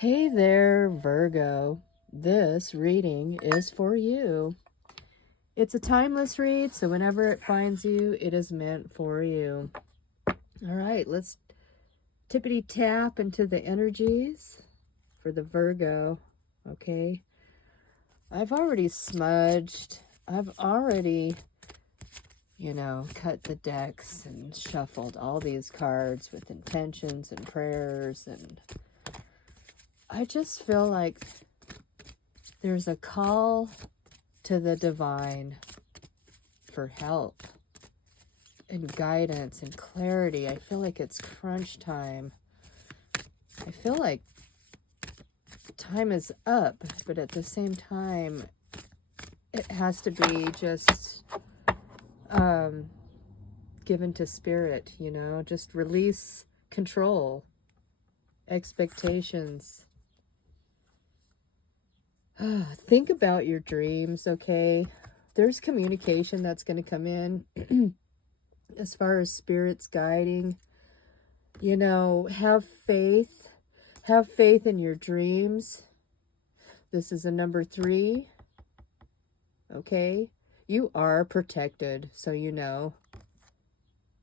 Hey there, Virgo. This reading is for you. It's a timeless read, so whenever it finds you, it is meant for you. All right, let's tippity tap into the energies for the Virgo. Okay, I've already smudged. I've already, cut the decks and shuffled all these cards with intentions and prayers, and I just feel like there's a call to the divine for help and guidance and clarity. I feel like it's crunch time. I feel like time is up, but at the same time, it has to be just given to spirit, just release control, expectations. Think about your dreams, okay? There's communication that's going to come in as far as spirits guiding. Have faith. Have faith in your dreams. This is a number 3. Okay? You are protected, so you know.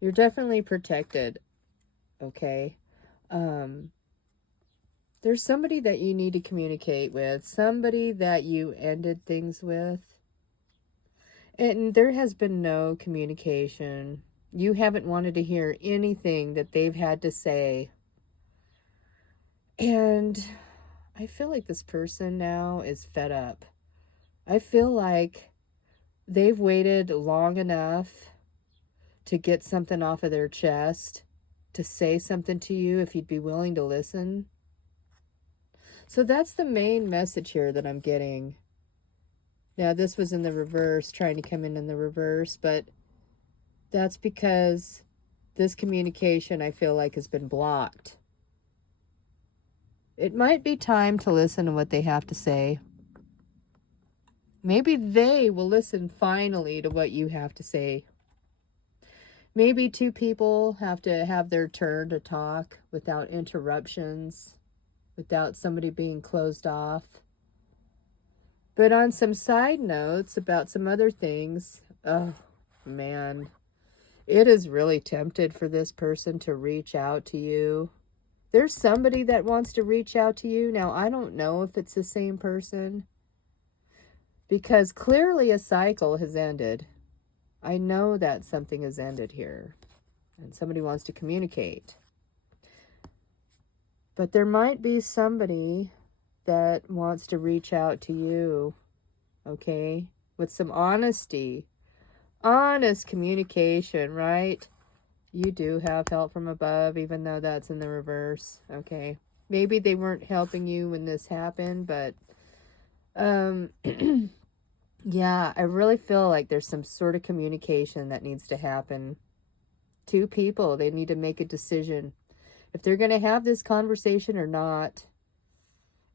You're definitely protected. Okay? There's somebody that you need to communicate with. Somebody that you ended things with. And there has been no communication. You haven't wanted to hear anything that they've had to say. And I feel like this person now is fed up. I feel like they've waited long enough to get something off of their chest, to say something to you if you'd be willing to listen. So that's the main message here that I'm getting. Now, this was in the reverse, trying to come in the reverse, but that's because this communication, I feel like, has been blocked. It might be time to listen to what they have to say. Maybe they will listen finally to what you have to say. Maybe 2 people have to have their turn to talk without interruptions, without somebody being closed off. But on some side notes about some other things, oh man, it is really tempted for this person to reach out to you. There's somebody that wants to reach out to you. Now, I don't know if it's the same person, because clearly a cycle has ended. I know that something has ended here, and somebody wants to communicate. But there might be somebody that wants to reach out to you, okay, with some honesty, honest communication, right? You do have help from above, even though that's in the reverse, okay? Maybe they weren't helping you when this happened, but yeah, I really feel like there's some sort of communication that needs to happen. 2 people, they need to make a decision if they're going to have this conversation or not.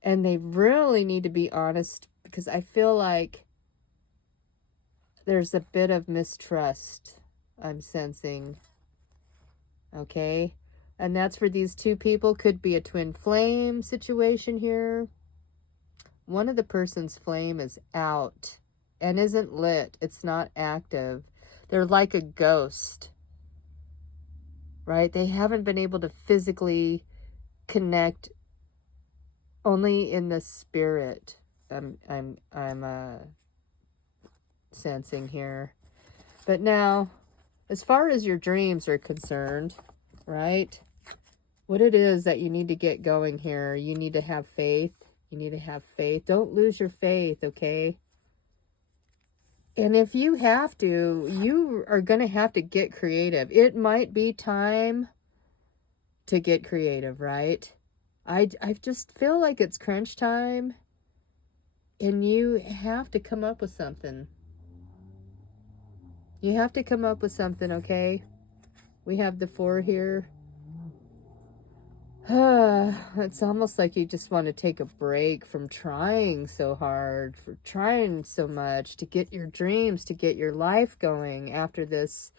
And they really need to be honest, because I feel like there's a bit of mistrust I'm sensing. Okay? And that's for these 2 people. Could be a twin flame situation here. One of the person's flame is out and isn't lit. It's not active. They're like a ghost, right? They haven't been able to physically connect, only in the spirit. I'm sensing here. But now, as far as your dreams are concerned, right? What it is that you need to get going here, you need to have faith. You need to have faith. Don't lose your faith, okay? And if you have to, you are going to have to get creative. It might be time to get creative, right? I just feel like it's crunch time, and you have to come up with something. You have to come up with something, okay? We have the 4 here. It's almost like you just want to take a break from trying so hard, for trying so much to get your dreams, to get your life going after this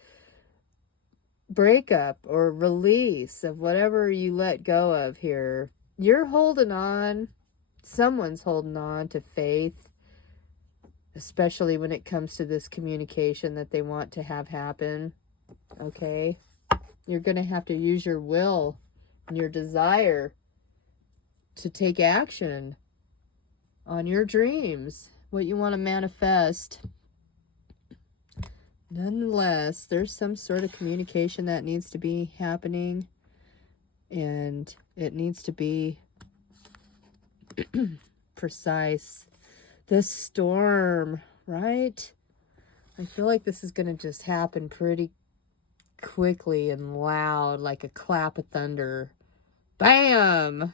breakup or release of whatever you let go of here. You're holding on. Someone's holding on to faith, especially when it comes to this communication that they want to have happen. Okay? You're going to have to use your will and your desire to take action on your dreams, what you want to manifest. Nonetheless, there's some sort of communication that needs to be happening, and it needs to be precise. This storm, right? I feel like this is going to just happen pretty quickly and loud, like a clap of thunder. Bam!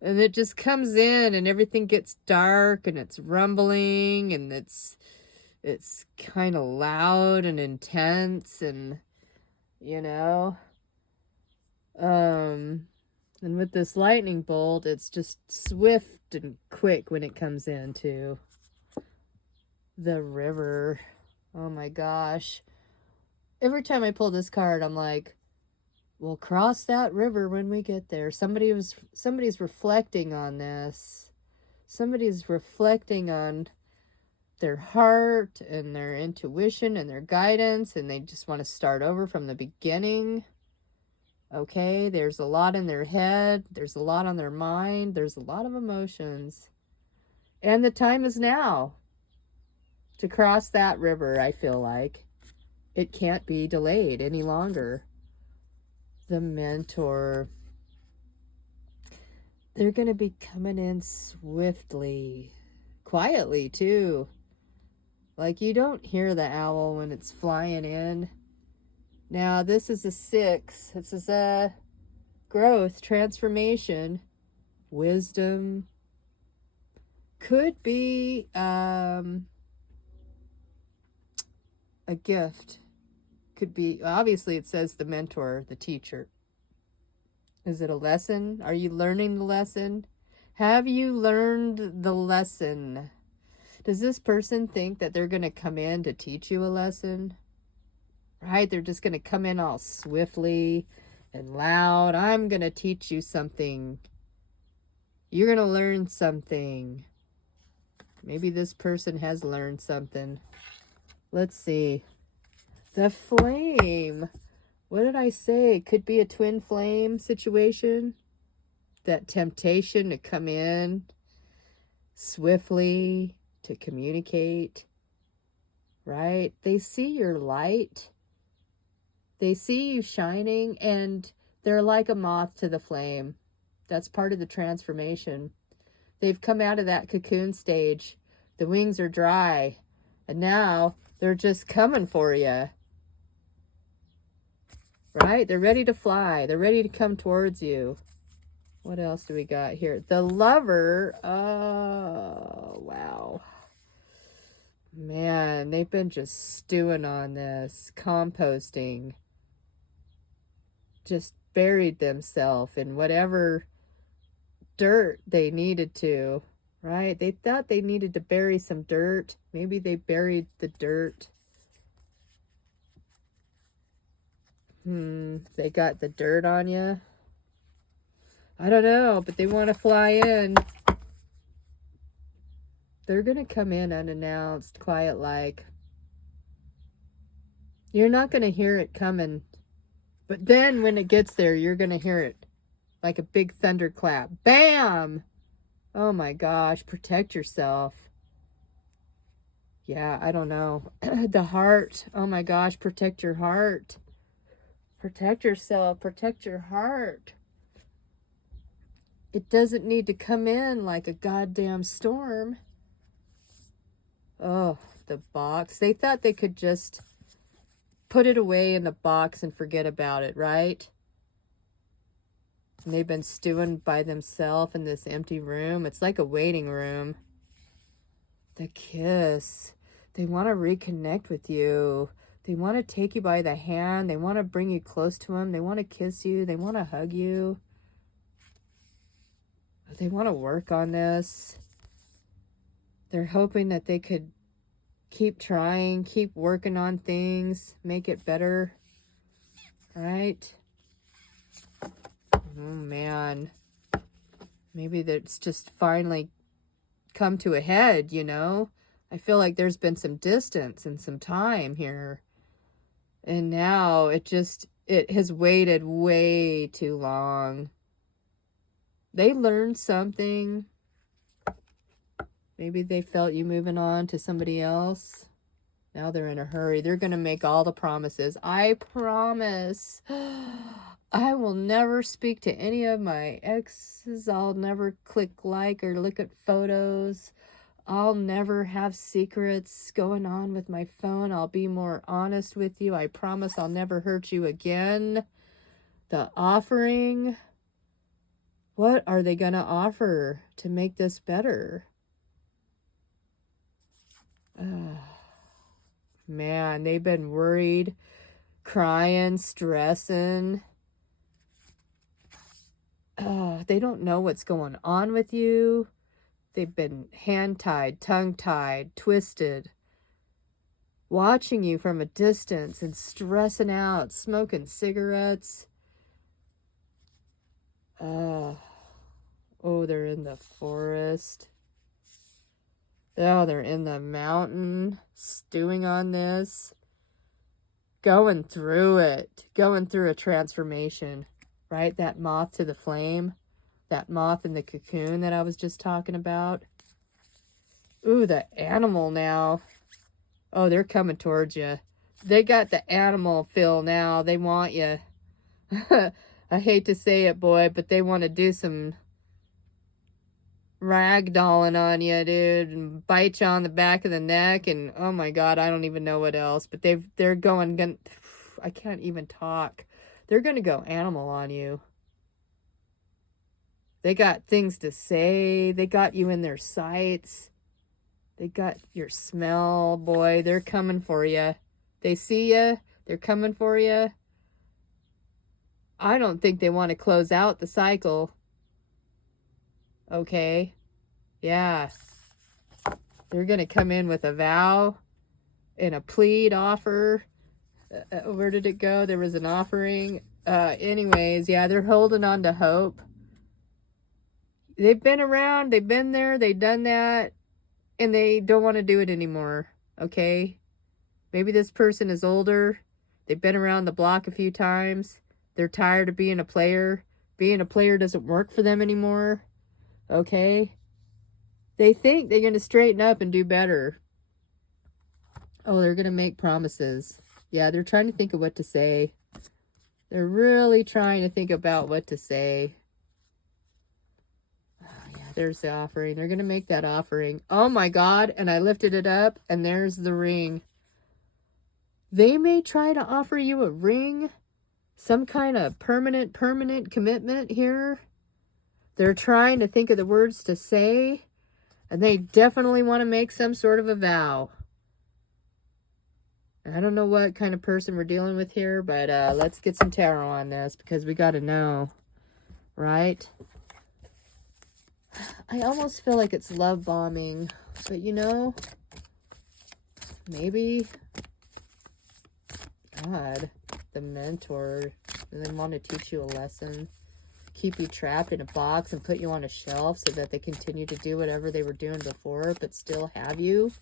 And it just comes in and everything gets dark and it's rumbling and it's kind of loud and intense, and and with this lightning bolt, it's just swift and quick when it comes into the river. Oh my gosh. Every time I pull this card, I'm like, we'll cross that river when we get there. Somebody's reflecting on this. Somebody's reflecting on their heart and their intuition and their guidance, and they just want to start over from the beginning. Okay, there's a lot in their head. There's a lot on their mind. There's a lot of emotions. And the time is now to cross that river, I feel like. It can't be delayed any longer. The mentor. They're going to be coming in swiftly. Quietly, too. Like, you don't hear the owl when it's flying in. Now, this is a 6. This is a growth, transformation, wisdom. Could be a gift. Could be, obviously it says the mentor, the teacher. Is it a lesson? Are you learning the lesson? Have you learned the lesson? Does this person think that they're going to come in to teach you a lesson? Right? They're just going to come in all swiftly and loud. I'm going to teach you something. You're going to learn something. Maybe this person has learned something. Let's see. The flame. What did I say? Could be a twin flame situation. That temptation to come in swiftly, to communicate. Right? They see your light. They see you shining, and they're like a moth to the flame. That's part of the transformation. They've come out of that cocoon stage. The wings are dry, and now they're just coming for you. Right? They're ready to fly. They're ready to come towards you. What else do we got here? The lover. Oh, wow. Man, they've been just stewing on this, composting. Just buried themselves in whatever dirt they needed to, right? They thought they needed to bury some dirt. Maybe they buried the dirt. They got the dirt on you. I don't know, but they want to fly in. They're going to come in unannounced, quiet like. You're not going to hear it coming. But then when it gets there, you're going to hear it like a big thunderclap. Bam! Oh my gosh, protect yourself. Yeah, I don't know. The heart. Oh my gosh, protect your heart. Protect yourself. Protect your heart. It doesn't need to come in like a goddamn storm. Oh, the box. They thought they could just put it away in the box and forget about it, right? And they've been stewing by themselves in this empty room. It's like a waiting room. The kiss. They want to reconnect with you. They want to take you by the hand. They want to bring you close to them. They want to kiss you. They want to hug you. They want to work on this. They're hoping that they could keep trying, keep working on things, make it better. Right? Oh, man. maybe that's just finally come to a head, you know? I feel like there's been some distance and some time here. And now it has waited way too long. They learned something. Maybe they felt you moving on to somebody else. Now they're in a hurry. They're going to make all the promises. I promise. I will never speak to any of my exes. I'll never click like or look at photos. I'll never have secrets going on with my phone. I'll be more honest with you. I promise I'll never hurt you again. The offering. What are they going to offer to make this better? Man, they've been worried, crying, stressing. They don't know what's going on with you. They've been hand-tied, tongue-tied, twisted, watching you from a distance and stressing out, smoking cigarettes. Oh, they're in the forest. Oh, they're in the mountain, stewing on this, going through it, going through a transformation, right? That moth to the flame, that moth in the cocoon that I was just talking about. Ooh, the animal now. Oh, they're coming towards you. They got the animal feel now. They want you. I hate to say it, boy, but they want to do some ragdolling on you, dude, and bite you on the back of the neck, and oh my god, I don't even know what else, but they're going, I can't even talk. They're gonna go animal on you. They got things to say. They got you in their sights. They got your smell, boy. They're coming for you. They see you. They're coming for you. I don't think they want to close out the cycle. Okay. Yeah. They're going to come in with a vow and a plead offer. Where did it go? There was an offering. Anyways, yeah, they're holding on to hope. They've been around. They've been there. They've done that. And they don't want to do it anymore. Okay? Maybe this person is older. They've been around the block a few times. They're tired of being a player. Being a player doesn't work for them anymore. Okay? They think they're going to straighten up and do better. Oh, they're going to make promises. Yeah, they're trying to think of what to say. They're really trying to think about what to say. Oh, yeah, there's the offering. They're going to make that offering. Oh, my God. And I lifted it up, and there's the ring. They may try to offer you a ring. Some kind of permanent commitment here. They're trying to think of the words to say. And they definitely want to make some sort of a vow. I don't know what kind of person we're dealing with here, but let's get some tarot on this because we got to know, right? I almost feel like it's love bombing, but you know, maybe God, the mentor, they want to teach you a lesson, keep you trapped in a box and put you on a shelf so that they continue to do whatever they were doing before, but still have you.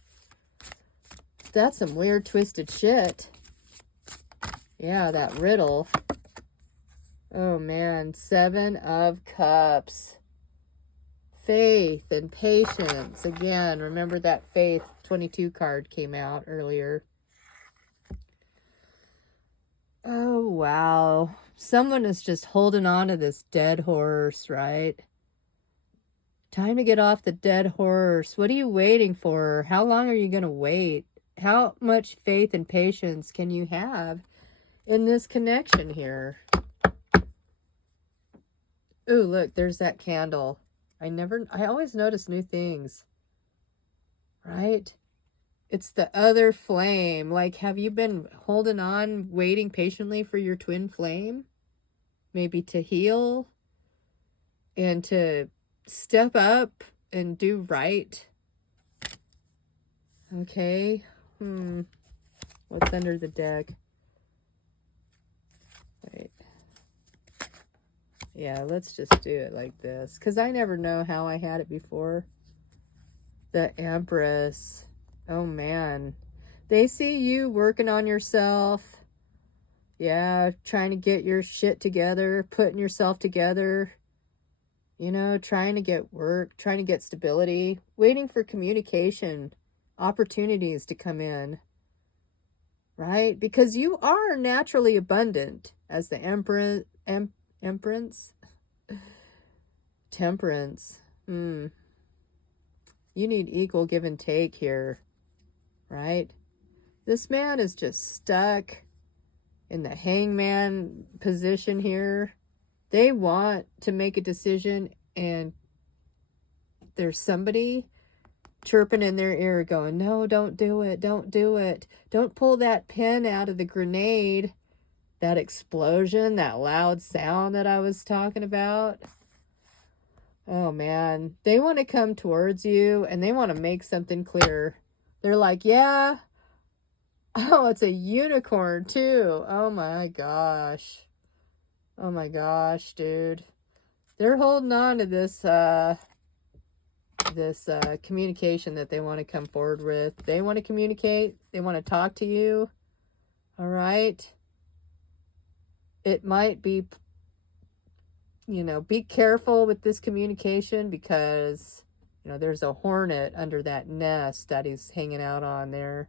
That's some weird, twisted shit. Yeah, that riddle. Oh, man. 7 of Cups. Faith and patience. Again, remember that Faith 22 card came out earlier. Oh, wow. Someone is just holding on to this dead horse, right? Time to get off the dead horse. What are you waiting for? How long are you going to wait? How much faith and patience can you have in this connection here? Ooh, look, there's that candle. I always notice new things, right? It's the other flame. Like, have you been holding on, waiting patiently for your twin flame? Maybe to heal and to step up and do right. Okay. What's under the deck? Right. Yeah, let's just do it like this. Because I never know how I had it before. The Empress. Oh, man. They see you working on yourself. Yeah, trying to get your shit together, putting yourself together. You know, trying to get work, trying to get stability, waiting for communication, opportunities to come in. Right? Because you are naturally abundant as the Empress. Temperance. You need equal give and take here, right? This man is just stuck in the hangman position here. They want to make a decision, and there's somebody chirping in their ear going, no, don't do it, don't do it. Don't pull that pin out of the grenade. That explosion, that loud sound that I was talking about. Oh, man. They want to come towards you, and they want to make something clear. They're like, yeah. Oh, it's a unicorn, too. Oh, my gosh. Oh, my gosh, dude. They're holding on to this, communication that they want to come forward with. They want to communicate. They want to talk to you. All right? It might be, be careful with this communication because, there's a hornet under that nest that he's hanging out on there.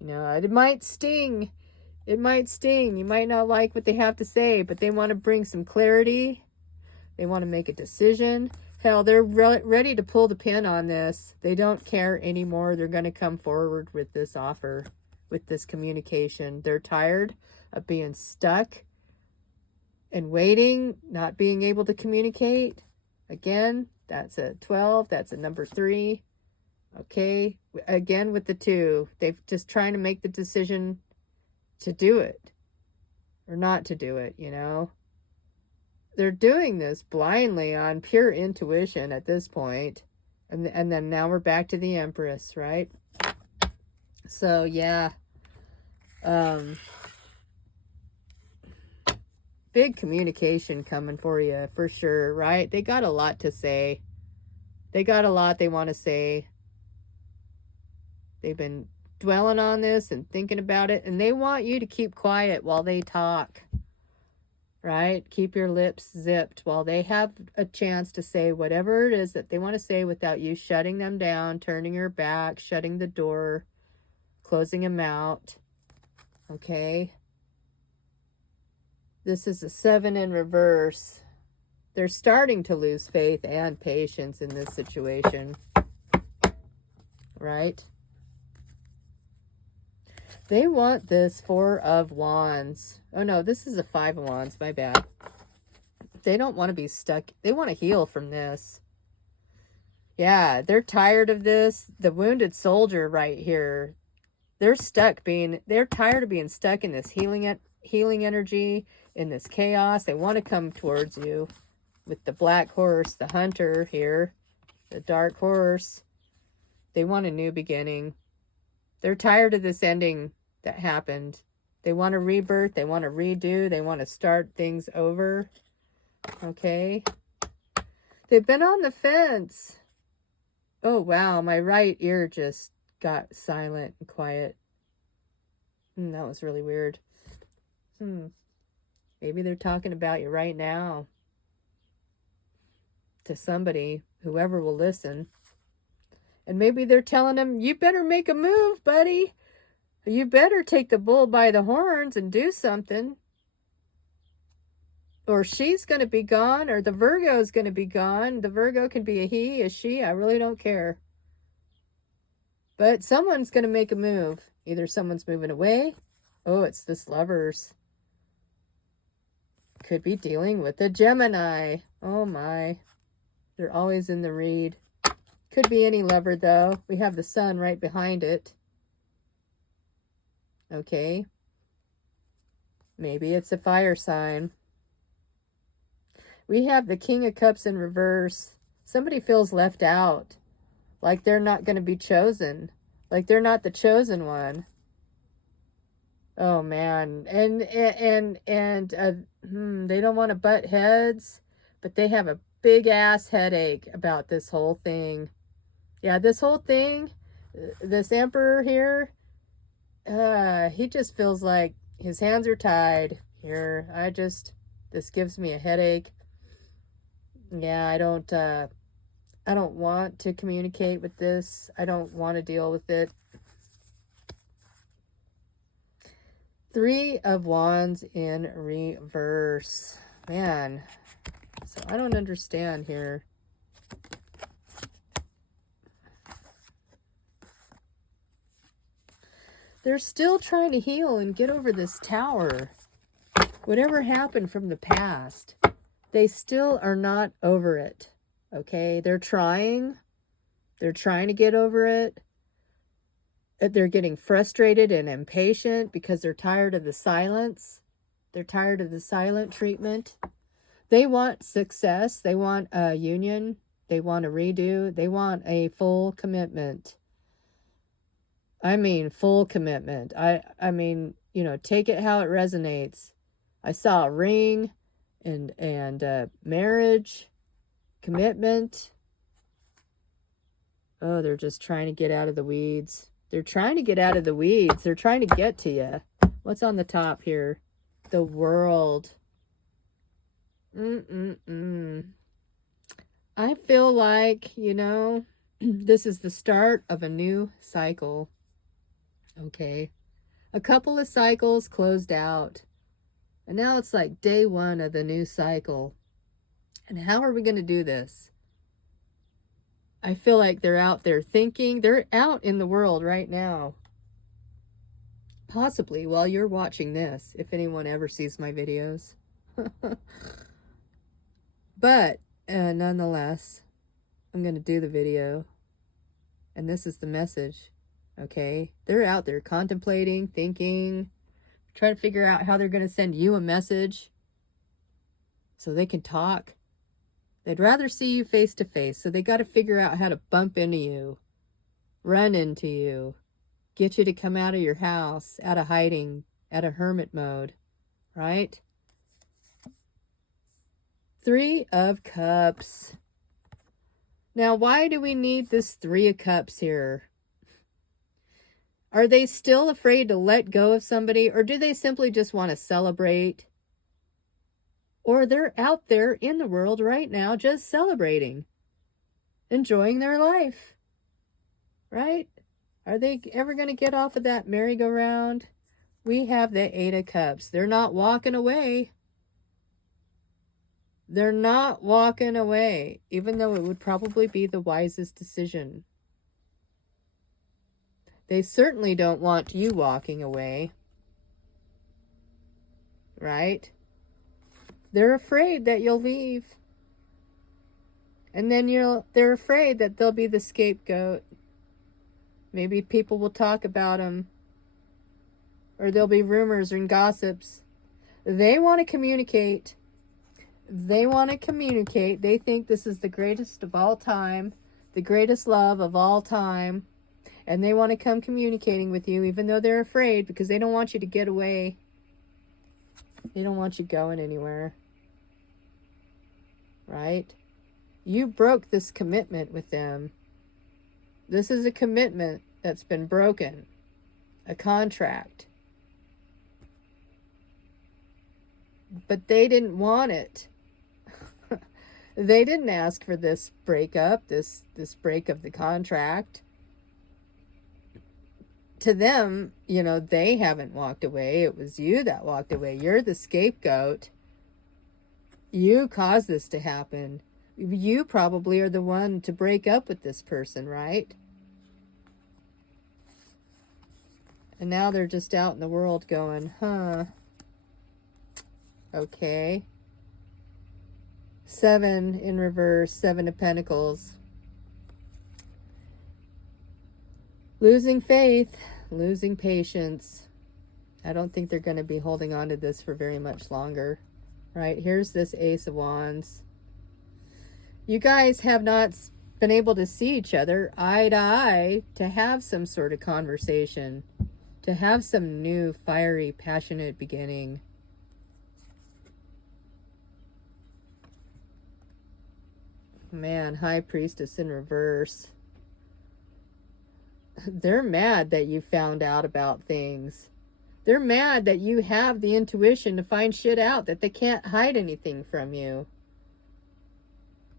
It might sting. It might sting. You might not like what they have to say, but they want to bring some clarity. They want to make a decision. Hell, they're ready to pull the pin on this. They don't care anymore. They're going to come forward with this offer, with this communication. They're tired of being stuck and waiting, not being able to communicate. Again, that's a 12. That's a number 3. Okay. Again, with the 2, they've just trying to make the decision to do it or not to do it, They're doing this blindly on pure intuition at this point. And then now we're back to the Empress, right? So, yeah. Big communication coming for you, for sure, right? They got a lot to say. They got a lot they want to say. They've been dwelling on this and thinking about it, and they want you to keep quiet while they talk. Right? Keep your lips zipped while they have a chance to say whatever it is that they want to say without you shutting them down, turning your back, shutting the door, closing them out. Okay? This is a 7 in reverse. They're starting to lose faith and patience in this situation. Right? They want this 4 of Wands. Oh, no, this is a 5 of Wands. My bad. They don't want to be stuck. They want to heal from this. Yeah, they're tired of this. The wounded soldier right here. They're tired of being stuck in this healing energy, in this chaos. They want to come towards you with the black horse, the hunter here, the dark horse. They want a new beginning. They're tired of this ending that happened. They want a rebirth. They want to redo. They want to start things over. Okay. They've been on the fence. Oh, wow. My right ear just got silent and quiet. That was really weird. Maybe they're talking about you right now. To somebody, whoever will listen. And maybe they're telling them, you better make a move, buddy. You better take the bull by the horns and do something. Or she's going to be gone, or the Virgo is going to be gone. The Virgo can be a he, a she. I really don't care. But someone's going to make a move. Either someone's moving away. Oh, it's this Lovers. Could be dealing with a Gemini. Oh, my. They're always in the read. Could be any lover, though. We have the sun right behind it. Okay. Maybe it's a fire sign. We have the King of Cups in reverse. Somebody feels left out. Like they're not going to be chosen. Like they're not the chosen one. Oh, man. And they don't want to butt heads. but they have a big ass headache about this whole thing. Yeah, this whole thing, this emperor here, he just feels like his hands are tied here. This gives me a headache. Yeah, I don't want to communicate with this. I don't want to deal with it. 3 of Wands in reverse. Man, so I don't understand here. They're still trying to heal and get over this tower. Whatever happened from the past, they still are not over it. Okay, they're trying to get over it. They're getting frustrated and impatient because they're tired of the silence. They're tired of the silent treatment. They want success. They want a union. They want a redo. They want a full commitment. I mean, full commitment. I mean, you know, take it how it resonates. I saw a ring and marriage, commitment. Oh, they're just trying to get out of the weeds. They're trying to get out of the weeds. They're trying to get to you. What's on the top here? The World. I feel like, you know, this is the start of a new cycle. Okay. A couple of cycles closed out. And now it's like day 1 of the new cycle. And how are we going to do this? I feel like they're out there thinking. They're out in the world right now. Possibly while you're watching this, if anyone ever sees my videos. But nonetheless, I'm going to do the video. And this is the message. Okay? They're out there contemplating, thinking, trying to figure out how they're going to send you a message so they can talk. They'd rather see you face to face, so they got to figure out how to bump into you, run into you, get you to come out of your house, out of hiding, out of hermit mode, right? 3 of Cups. Now, why do we need this 3 of Cups here? Are they still afraid to let go of somebody, or do they simply just want to celebrate? Or they're out there in the world right now just celebrating, enjoying their life, right? Are they ever going to get off of that merry-go-round? We have the 8 of Cups. They're not walking away. They're not walking away, even though it would probably be the wisest decision. They certainly don't want you walking away, right? They're afraid that you'll leave. And then they're afraid that they'll be the scapegoat. Maybe people will talk about them. Or there'll be rumors and gossips. They want to communicate. They want to communicate. They think this is the greatest of all time. The greatest love of all time. And they want to come communicating with you, even though they're afraid, because they don't want you to get away. They don't want you going anywhere. Right? You broke this commitment with them. This is a commitment that's been broken. A contract. But they didn't want it. They didn't ask for this breakup, this break of the contract. To them, you know, they haven't walked away. It was you that walked away. You're the scapegoat. You caused this to happen. You probably are the one to break up with this person, right? And now they're just out in the world going, huh, okay. 7 in reverse, 7 of Pentacles. Losing faith, losing patience. I don't think they're going to be holding on to this for very much longer. Right, here's this Ace of Wands. You guys have not been able to see each other eye to eye to have some sort of conversation, to have some new, fiery, passionate beginning. Man, High Priestess in reverse. They're mad that you found out about things. They're mad that you have the intuition to find shit out, that they can't hide anything from you.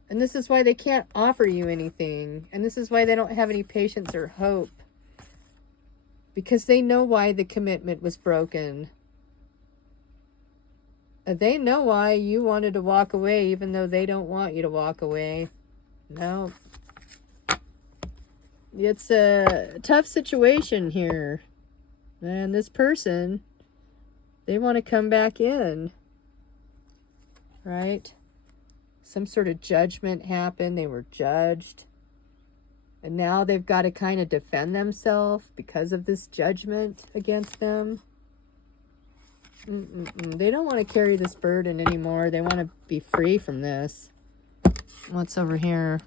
And this is why they can't offer you anything. And this is why they don't have any patience or hope. Because they know why the commitment was broken. They know why you wanted to walk away, even though they don't want you to walk away. No. It's a tough situation here. And this person, they want to come back in. Right? Some sort of judgment happened. They were judged. And now they've got to kind of defend themselves because of this judgment against them. They don't want to carry this burden anymore. They want to be free from this. What's over here?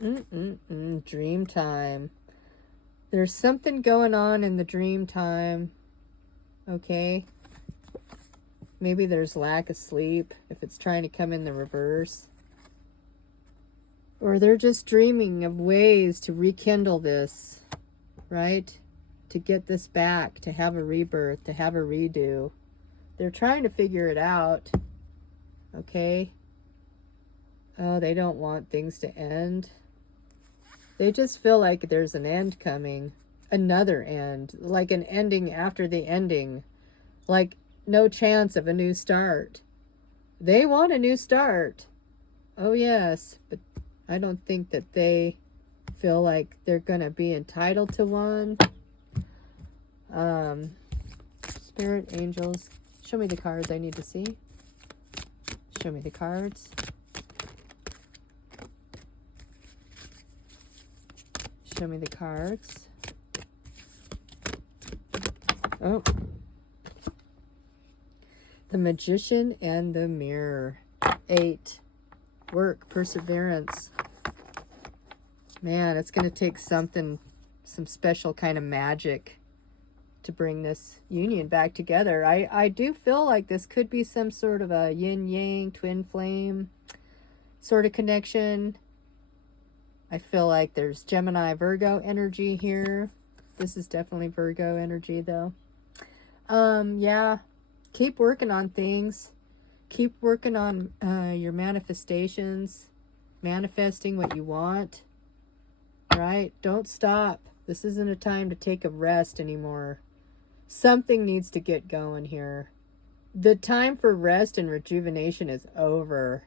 Dream time. There's something going on in the dream time. Okay. Maybe there's lack of sleep if it's trying to come in the reverse. Or they're just dreaming of ways to rekindle this, right? To get this back, to have a rebirth, to have a redo. They're trying to figure it out. Okay? Oh, they don't want things to end. They just feel like there's an end coming. Another end. Like an ending after the ending. Like no chance of a new start. They want a new start. Oh, yes. But I don't think that they feel like they're going to be entitled to one. Spirit, angels, show me the cards I need to see. Show me the cards. Show me the cards. Oh. The Magician and the Mirror. 8. Work, perseverance. Man, it's going to take something, some special kind of magic to bring this union back together. I do feel like this could be some sort of a yin-yang, twin flame sort of connection. I feel like there's Gemini, Virgo energy here. This is definitely Virgo energy, though. Yeah. Keep working on things. Keep working on your manifestations. Manifesting what you want. Right? Don't stop. This isn't a time to take a rest anymore. Something needs to get going here. The time for rest and rejuvenation is over.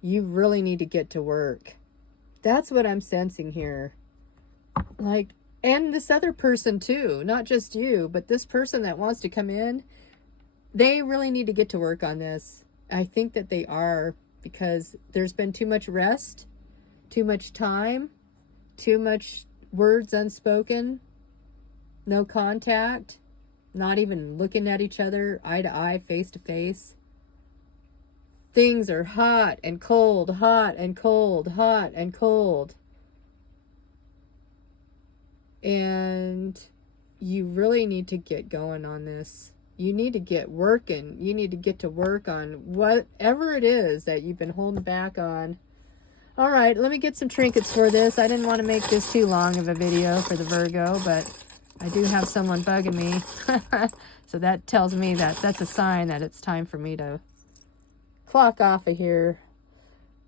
You really need to get to work. That's what I'm sensing here. Like, and this other person too. Not just you, but this person that wants to come in. They really need to get to work on this. I think that they are, because there's been too much rest, too much time, too much words unspoken, no contact, not even looking at each other eye to eye, face to face. Things are hot and cold, hot and cold, hot and cold. And you really need to get going on this. You need to get working. You need to get to work on whatever it is that you've been holding back on. All right, let me get some trinkets for this. I didn't want to make this too long of a video for the Virgo, but I do have someone bugging me. So that tells me that that's a sign that it's time for me to clock off of here.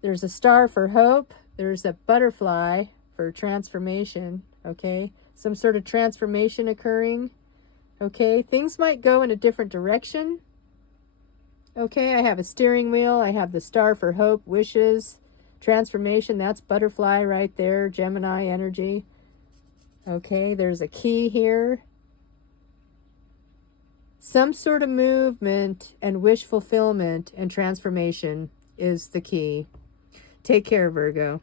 There's a star for hope. There's a butterfly for transformation, okay? Some sort of transformation occurring. Okay, things might go in a different direction. Okay, I have a steering wheel. I have the star for hope, wishes, transformation. That's butterfly right there, Gemini energy. Okay, there's a key here. Some sort of movement and wish fulfillment and transformation is the key. Take care, Virgo.